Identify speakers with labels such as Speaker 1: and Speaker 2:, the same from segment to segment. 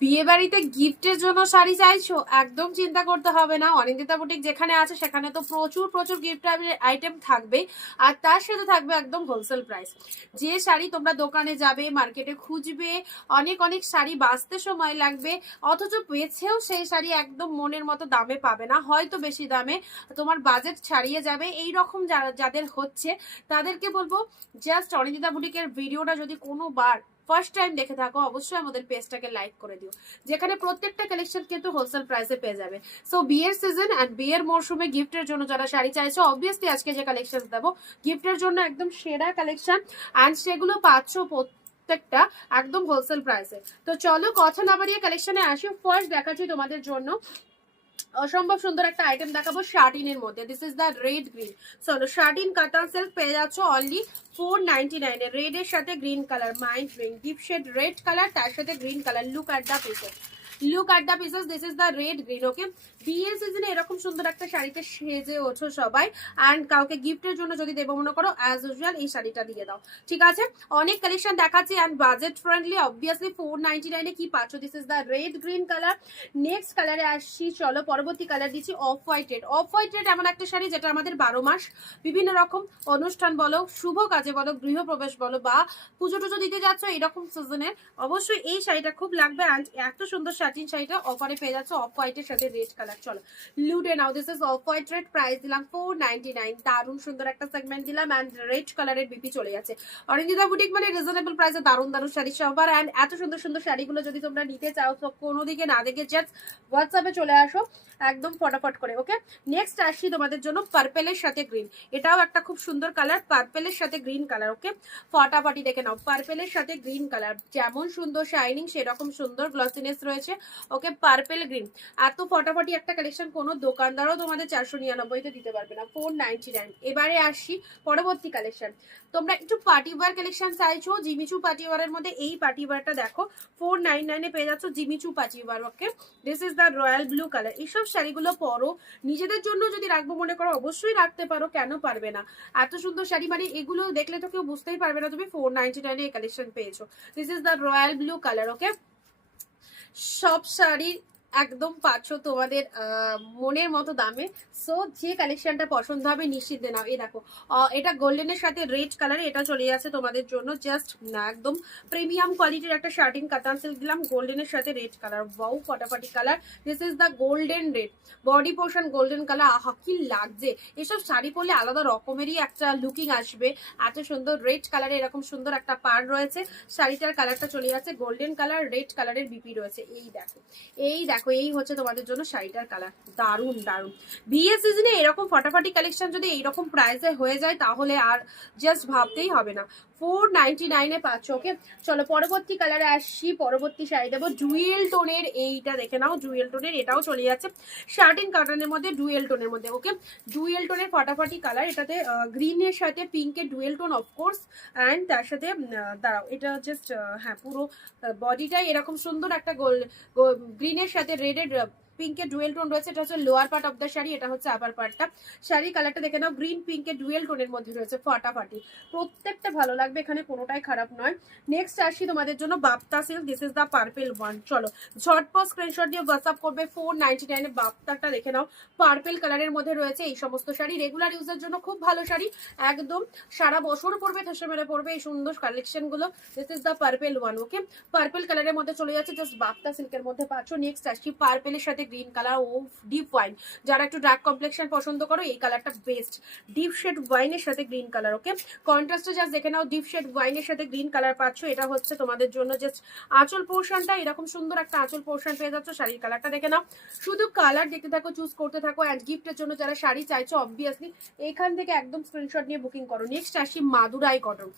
Speaker 1: বিয়ে বাড়িতে গিফটের জন্য শাড়ি চাইছো? একদম চিন্তা করতে হবে না। অনিন্দিতা বুটিক যেখানে আছে, সেখানে তো প্রচুর প্রচুর গিফট আইটেম থাকবে। আর তার সাথে থাকবে একদম হোলসেল প্রাইস যে শাড়ি তোমরা দোকানে যাবে মার্কেটে খুঁজবে, অনেক অনেক শাড়ি বাঁচতে সময় লাগবে, অথচ বেছেও সেই শাড়ি একদম মনের মতো দামে পাবে না। হয়তো বেশি দামে তোমার বাজেট ছাড়িয়ে যাবে। এই রকম যাদের হচ্ছে, তাদেরকে বলব জাস্ট অনিন্দিতা বুটিকের ভিডিওটা যদি কোনোবার ফার্স্ট টাইম দেখে থাকো, অবশ্যই আমাদের পেজটাকে লাইক করে দিও। যেখানে প্রত্যেকটা কালেকশন কিন্তু হোলসেল প্রাইসে পেয়ে যাবে। সো বিয়ের সিজন অ্যান্ড বিয়ের মরশুমে গিফটের জন্য যারা শাড়ি চাইছো অবভিয়াসলি আজকে যে কালেকশন দেবো গিফটের জন্য একদম সেরা কালেকশন অ্যান্ড সেগুলো পাচ্ছ প্রত্যেকটা একদম হোলসেল প্রাইসে তো চলো, কথা না বাড়িয়ে কালেকশনে আসি। ফার্স্ট দেখাচ্ছি তোমাদের জন্য। অসম্ভব সুন্দর একটা আইটেম দেখাবো শার্টিনের মধ্যে। This is the red green চলো শার্টিন কাতান সেলফ পেয়ে যাচ্ছ অনলি ফোর নাইনটি নাইনে রেড এর সাথে green colour mind green deep shade red colour তার সাথে green colour look at the pieces look at the pieces this is the red green okay বিয়ের সিজনে এরকম সুন্দর একটা শাড়িতে সেজে ওঠো সবাই। অ্যান্ড কাউকে গিফটের জন্য যদি দেবো, মনে করো অ্যাজ ইউজুয়াল এই শাড়িটা দিয়ে দাও। ঠিক আছে? অনেক কালেকশন দেখাচ্ছি and budget friendly obviously four ninety নাইনে কি পাচ্ছ? This is the red green colour next কালারে আসছি, চলো, পরবর্তী কালার দিচ্ছি off white red off white red এমন একটা শাড়ি যেটা আমাদের বারো মাস। বিভিন্ন রকম অনুষ্ঠান বলো, শুভ কাজে বলো, গৃহপ্রবেশ বলো, বা পুজো টুজো দিতে যাচ্ছ, এরকম সিজনে অবশ্যই এই শাড়িটা খুব লাগবে অ্যান্ড এত সুন্দর শাটিন শাড়িটা অফারে পেয়ে যাচ্ছে অফ হোয়াইটের সাথে রেড কালার চলো লুডে নাও this is off white red price দিলাম ফোর নাইনটি নাইন সুন্দর একটা সেগমেন্ট দিলাম অ্যান্ড রেড কালারের বিপি চলে যাচ্ছে। অরিঞ্জিতা বুটিক মানে রিজনেবল প্রাইসে দারুণ দারুণ শাড়ি সবার অ্যান্ড এত সুন্দর সুন্দর শাড়িগুলো যদি তোমরা নিতে চাও, তো কোনো দিকে না দেখে জাস্ট হোয়াটসঅ্যাপে চলে আসো, একদম ফটাফট করে ওকে নেক্সট আসছি তোমাদের জন্য পার্পেলের সাথে গ্রিন এটাও একটা খুব সুন্দর কালার পার্পেলের সাথে গ্রিন কালার ওকে ফটাফটি দেখে নাও পার্পেলের সাথে গ্রিন কালার যেমন সুন্দর শাইনিং সেরকম সুন্দর গ্লসিনেস রয়েছে। ওকে পার্পেল গ্রিন এত ফটাফটি একটা কালেকশন কোনো দোকানদারও তোমাদের চারশো নিরানব্বইতে দিতে পারবে না ফোর নাইনটি নাইন এবারে আসছি পরবর্তী কালেকশন তোমরা একটু পার্টি ওয়ার কালেকশন চাইছো, জিমিচু পার্টি ওয়ারের মধ্যে এই পার্টি ওয়ারটা দেখো ফোর নাইন নাইনে পেয়ে যাচ্ছ Jimmy Choo party wear okay this is the royal blue colour এইসব শাড়িগুলো পরো। নিজেদের জন্য যদি রাখব মনে করো, অবশ্যই রাখতে পারো, কেন পারবে না? এত সুন্দর শাড়ি মানে এগুলো দেখলে তো কেউ বুঝতেই পারবে না তুমি ফোর নাইনটি নাইনে এই কালেকশন পেয়েছ। This is the royal blue colour okay সব শাড়ির একদম পাচ্ছ তোমাদের মনের মতো দামে। সো যে কালেকশনটা পছন্দ হবে, নিশ্চিন্তে নাও। এই দেখো এটা গোল্ডেনের সাথে রেড কালার এটা চলে যাচ্ছে তোমাদের জন্য। জাস্ট না, একদম প্রিমিয়াম কোয়ালিটির একটা শার্টিং কাতান সিল্ক দিলাম গোল্ডেনের সাথে red colour wow ফটাফটি colour this is the golden red body portion golden colour আহা, কি লাগছে! এসব শাড়ি পরলে আলাদা রকমেরই একটা লুকিং আসবে। এত সুন্দর রেড কালারে এরকম সুন্দর একটা পার রয়েছে। শাড়িটার কালারটা চলে যাচ্ছে। গোল্ডেন কালার রেড কালারের বিপি রয়েছে। এই দেখো এই দেখো। এই হচ্ছে তোমাদের জন্য শাড়িটার কালার দারুণ দারুণ। বিয়ে সিজনে এরকম ফটাফটি কালেকশন যদি এইরকম প্রাইসে হয়ে যায়, তাহলে আর জাস্ট ভাবতেই হবে না। ফোর নাইনটি নাইনে পাচ্ছ ওকে চলো পরবর্তী কালারে আসছি, পরবর্তী শাড়ি দেবো। ডুয়েল টোনের এইটা দেখে নাও ডুয়েল টোনের এটাও চলে যাচ্ছে। শার্টিন কাটানের মধ্যে ডুয়েল টোনের মধ্যে ওকে ডুয়েল টোনের ফটাফটি কালার এটাতে গ্রিনের সাথে পিঙ্কের ডুয়েল টোন অফকোর্স অ্যান্ড তার সাথে দাঁড়াও, এটা জাস্ট হ্যাঁ পুরো বডিটাই এরকম সুন্দর একটা গোল গ্রিনের সাথে রেডের পিঙ্কের ডুয়েল টোন রয়েছে, এটা হচ্ছে lower part of the sari, এটা হচ্ছে আপার পার্টটা শাড়ি কালারটা দেখে নাও গ্রিন পিঙ্কের ডুয়েল টোনের মধ্যে রয়েছে ফাটাফাটি। প্রত্যেকটা ভালো লাগবে এখানে, কোনোটাই খারাপ নয়। নেক্সট আসি তোমাদের জন্য Bapta silk this is the purple one চলো, ঝটপট স্ক্রিনশট দিয়ে হোয়াটসঅ্যাপ করবে ফোর নাইনটি নাইনে বাপ্তাটা দেখে নাও। পার্পেল কালারের মধ্যে রয়েছে এই সমস্ত শাড়ি রেগুলার ইউজের জন্য খুব ভালো শাড়ি। একদম সারা বছর পরবে ঠেসে মেরে পরবে এই সুন্দর কালেকশনগুলো this is the purple one okay purple কালারের মধ্যে চলে যাচ্ছে জাস্ট বাপ্তা সিল্কের মধ্যে পাচ্ছ। নেক্সট আসছি পার্পেলের সাথে গ্রিন কালার ও ডিপ ওয়াইন যারা একটু ডার্ক কমপ্লেকশন পছন্দ করো, এই কালারটা বেস্ট ডিপ শেড ওয়াইনের সাথে গ্রিন কালার ওকে কন্ট্রাস্টে জাস্ট দেখে নাও ডিপ শেড ওয়াইনের সাথে গ্রিন কালার পাচ্ছ। এটা হচ্ছে তোমাদের জন্য জাস্ট আঁচল পোর্শনটা এরকম সুন্দর একটা আঁচল পোর্শন পেয়ে যাচ্ছ, শাড়ির কালারটা দেখে নাও। শুধু কালার দেখতে থাকো চুজ করতে থাকো অ্যান্ড গিফটের জন্য যারা শাড়ি চাইছো অবভিয়াসলি এখান থেকে একদম স্ক্রিনশট নিয়ে বুকিং করো। নেক্সট আসি মাদুরাই কটন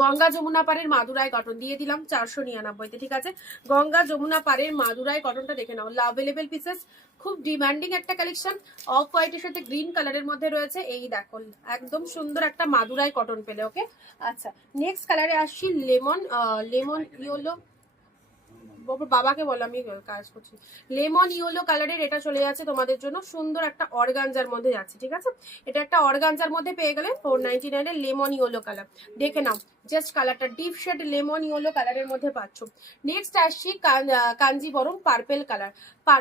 Speaker 1: গঙ্গা যমুনা পাড়ের মাদুরাই কটন দিয়ে দিলাম, চারশো নিরানব্বইতে, ঠিক আছে? গঙ্গা যমুনা পাড়ের মাদুরাই কটনটা দেখে নাও। অ্যাভেলেবেল পিসেস খুব ডিমান্ডিং একটা কালেকশন অফ হোয়াইটের সাথে গ্রিন কালারের মধ্যে রয়েছে। এই দেখো, একদম সুন্দর একটা মাদুরাই কটন পেলে ওকে আচ্ছা নেক্সট কালারে আসছি লেমন লেমন ইয়েলো বাবাকে বলো আমি কাজ করছি। লেমন ইয়েলো কালারের এটা চলে যাচ্ছে তোমাদের জন্য। সুন্দর একটা অর্গানজার মধ্যে যাচ্ছে ঠিক আছে? এটা একটা অর্গানজার মধ্যে পেয়ে গেলে ফোর নাইনটি নাইনের লেমন ইয়েলো কালার। দেখে নাও জাস্ট কালারটা ডিপ শেড লেমন ইয়েলো কালারের মধ্যে পাচ্ছ। নেক্সট আসছি আহ, কাঞ্জিবরম পার্পেল কালার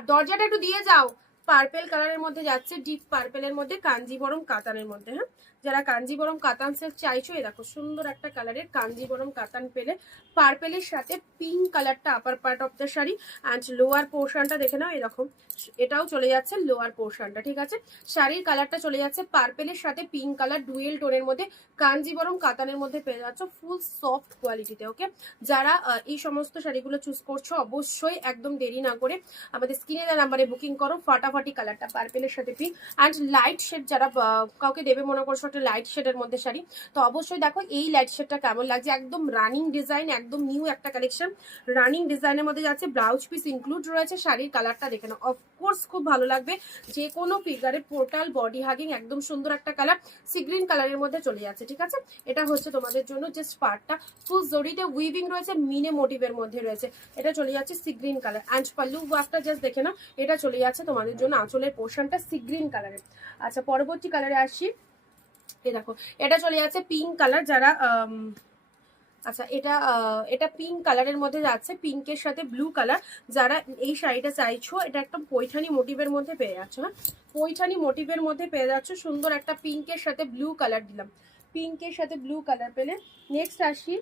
Speaker 1: দরজাটা একটু দিয়ে যাও। পার্পেল কালারের মধ্যে যাচ্ছে ডিপ পার্পেলের মধ্যে কাঞ্জি কাঞ্জিবরম কাতানের মধ্যে হ্যাঁ? যারা কাঞ্জিবরম কাতান সিল্ক চাইছো, এই দেখো সুন্দর একটা কালারের কাঞ্জিবরম কাতান পেলে। পার্পেলের সাথে পিঙ্ক কালারটা upper part of the sari and lower পোর্শনটা দেখে নাও এরকম এটাও চলে যাচ্ছে লোয়ার পোর্শনটা ঠিক আছে? শাড়ির কালারটা চলে যাচ্ছে পার্পেলের সাথে পিঙ্ক কালার ডুয়েল টোনের মধ্যে, কাঞ্জিবরম কাতানের মধ্যে পেয়ে যাচ্ছ ফুল সফট কোয়ালিটিতে ওকে যারা এই সমস্ত শাড়িগুলো চুজ করছ, অবশ্যই একদম দেরি না করে আমাদের স্ক্রিনে দেওয়া নাম্বারে বুকিং করো, ফাটাফাটি কালারটা পার্পেলের সাথে পিঙ্ক অ্যান্ড লাইট শেড যারা কাউকে দেবে মনে করছ একটা লাইট শেডের মধ্যে শাড়ি। তো অবশ্যই দেখো এই লাইট শেডটা কেমন লাগছে? একদম রানিং ডিজাইন একদম নিউ একটা কালেকশন রানিং ডিজাইনের মধ্যে যাচ্ছে ব্লাউজ পিস ইনক্লুড রয়েছে শাড়ির কালারটা দেখে নাও। অফকোর্স খুব ভালো লাগবে। যে কোনো ফিগারে পোর্টাল বডি হাগিং একদম সুন্দর একটা কালার সিগ্রিন কালারের মধ্যে চলে যাচ্ছে, ঠিক আছে? এটা হচ্ছে তোমাদের জন্য জাস্ট পার্টটা ফুল জরিতে উইভিং রয়েছে মিনে মোটিভের মধ্যে রয়েছে। এটা চলে যাচ্ছে সিগ্রিন কালার অ্যান্ড পাল্লু ওয়ার্কটা জাস্ট দেখে নাও। এটা চলে যাচ্ছে তোমাদের জন্য আঁচলের পোর্শনটা সিগ্রিন কালারের আচ্ছা পরবর্তী কালারে আসছি। এই দেখো, এটা চলে যাচ্ছে পিঙ্ক কালার যারা আচ্ছা এটা এটা পিঙ্ক কালারের মধ্যে যাচ্ছে পিঙ্কের সাথে ব্লু কালার যারা এই শাড়িটা চাইছো, এটা একদম পৈঠানি মোটিভের মধ্যে পেয়ে যাচ্ছ হ্যাঁ? পৈঠানি মোটিভের মধ্যে পেয়ে যাচ্ছ, সুন্দর একটা পিঙ্কের সাথে ব্লু কালার দিলাম। পিঙ্কের সাথে ব্লু কালার পেলে নেক্সট আসি।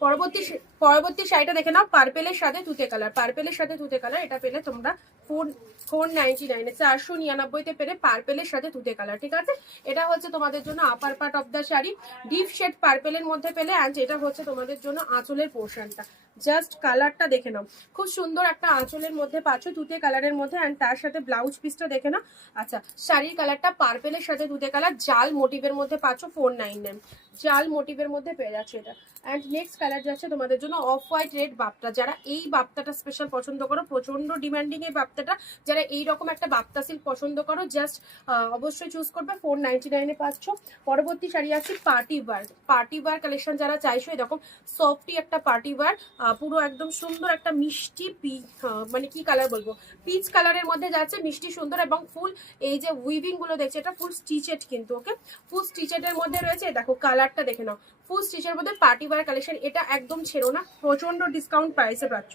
Speaker 1: পরবর্তী পরবর্তী শাড়িটা দেখে নাও পার্পেলের সাথে তুতে কালার পার্পেলের সাথে তুতে কালার এটা পেলে তোমরা ফোর ফোর নাইনটি নাইনে চারশো নিরানব্বইতে পেলে পার্পেলের সাথে তুতে কালার ঠিক আছে? এটা হচ্ছে তোমাদের জন্য upper part of the sari deep shade পার্পেলের মধ্যে পেলে অ্যান্ড এটা হচ্ছে তোমাদের জন্য আঁচলের পোর্শনটা জাস্ট কালারটা দেখে নাও। খুব সুন্দর একটা আঁচলের মধ্যে পাচ্ছ তুতে কালারের মধ্যে অ্যান্ড তার সাথে ব্লাউজ পিসটা দেখে নাও। আচ্ছা শাড়ির কালারটা পার্পেলের সাথে তুতে কালার জাল মোটিভের মধ্যে পাচ্ছ ফোর নাইন নাইন জাল মোটিভের মধ্যে পেয়ে যাচ্ছে এটা। অ্যান্ড নেক্সট কালার যাচ্ছে তোমাদের জন্য অফ হোয়াইট রেড বাপ্তা। যারা এই বাপ্তাটা স্পেশাল পছন্দ করো প্রচণ্ড ডিমান্ডিং এই বাপ্তাটা, যারা এই রকম একটা বাপ্তা সিল্ক পছন্দ করো জাস্ট অবশ্যই চুজ করবে ফোর নাইনটি নাইনে পাচ্ছ। পরবর্তী শাড়ি আছে party wear party wear collection যারা চাইছো এরকম সফটি একটা পার্টি ওয়ার পুরো একদম সুন্দর একটা মিষ্টি পি মানে কি কালার বলব? পিচ কালারের মধ্যে যাচ্ছে মিষ্টি সুন্দর এবং ফুল এই যে উইভিংগুলো দেখছে, এটা ফুল স্টিচেড কিন্তু ওকে ফুল স্টিচেডের মধ্যে রয়েছে দেখো কালারটা দেখে নাও। ফুল স্টিচের মধ্যে পার্টি ওয়ার কালেকশন এটা একদম ছেড়ো না। প্রচণ্ড ডিসকাউন্ট প্রাইসে পাচ্ছ।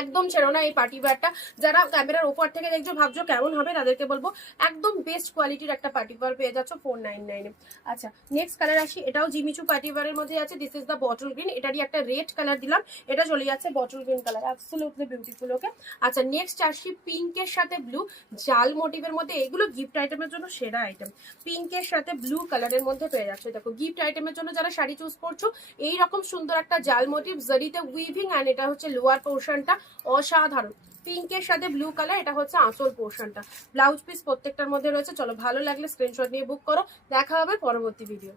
Speaker 1: একদম ছেড়ো না এই পার্টি ওয়্যারটা যারা ক্যামেরার ওপর থেকে দেখছ, ভাবছ কেমন হবে, তাদেরকে বলব, একদম বেস্ট কোয়ালিটির একটা পার্টি ওয়্যার পেয়ে যাচ্ছ ফোর নাইন নাইনে আচ্ছা নেক্সট কালার আসি, এটাও জিমিচু পার্টি ওয়্যারের মধ্যে আছে this is the bottle green এটারই একটা রেড কালার দিলাম, এটা চলে যাচ্ছে bottle green colour absolutely beautiful okay আচ্ছা নেক্সট আসি পিঙ্কের সাথে ব্লু জাল মোটিভের মধ্যে, এগুলো গিফট আইটেমের জন্য সেরা আইটেম পিঙ্কের সাথে ব্লু কালারের মধ্যে পেয়ে যাচ্ছে, দেখো গিফট আইটেমের জন্য যারা শাড়ি চুজ করছ, এইরকম সুন্দর একটা জাল মোটিভ জরিতে উইভিং অ্যান্ড এটা হচ্ছে লোয়ার পোর্শনটা অসাধারণ। পিঙ্কের সাথে ব্লু কালার এটা হচ্ছে আঁচল পোর্শনটা ব্লাউজ পিস প্রত্যেকটার মধ্যে রয়েছে। চলো ভালো লাগলে স্ক্রিনশট নিয়ে বুক করো। দেখা হবে পরবর্তী ভিডিও